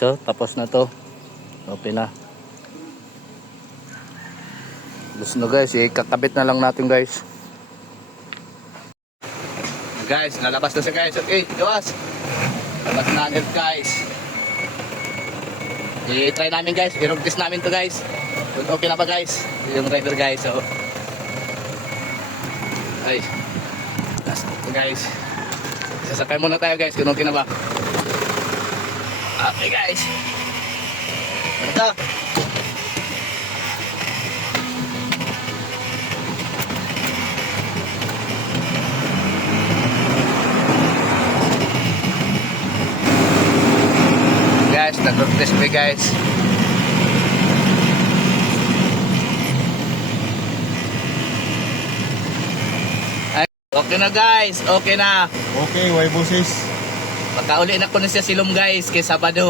So, tapos na to. Okay na. Gusto na guys, ikakabit na lang natin guys. Guys, nalabas na siya guys. Okay, gawas. Labas na agad guys. I-try namin guys, i-road test namin to guys. Okay na ba guys? Yung rider guys, so. Ay. Last to guys. Sasakay muna tayo guys, kung okay na ba? Okay guys. Ito. Guys, nag-road test me guys. Ay, okay na guys, okay na. Okay, why boses? Pagkauli na ko na siya silom guys kay Sabado.